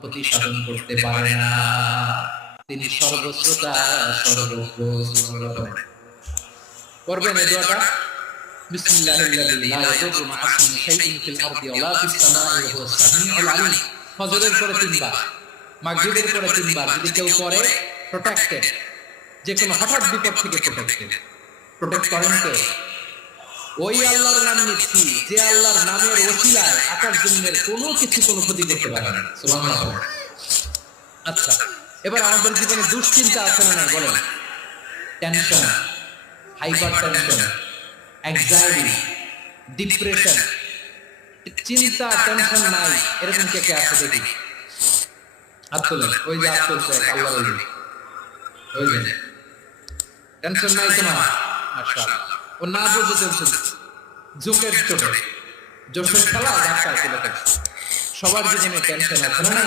প্রতি সাধন করতে পারে না। তিনি সর্বশ্রোতা সর্বজ্ঞ। করবেন এই দোয়াটা, বিসমিল্লাহিল্লাযী লা ইয়াদুররু মা ইসমিহি শাইউন ফিল আরদি ওয়া লা ফিস সামাই ওয়া হুয়াস সামিউল আলীম। ফজরের পরে 3 বার, মাগরিবের পরে 3 বার যদি কেউ করে প্রোটেক্টেড, যে কোনো হঠাৎ বিপদ থেকে প্রোটেক্ট করেন কে? ওই আল্লাহর নাম নিচ্ছি যে আল্লাহর নামের ওসিলায় আকাশ জমিনের কোনো কিছু কোনো ক্ষতি করতে পারে না। সুবহানাল্লাহ। আচ্ছা, এবার আমাদের জীবনে দুশ্চিন্তা আছে না? বলেন। Tension, hyper tension, anxiety, depression, চিন্তা, টেনশন নাই এরকম কে কে আছে দেখি? হাত তোলেন। ওই যে হাত তুলছে আল্লাহর ওই যে টেনশন নাই তোমার, মাশাআল্লাহ। ও না বুঝে চলছে জোকের চোটে, জোশের খেলা ধাক্কা চলে। সবার জীবনে টেনশন আছে না?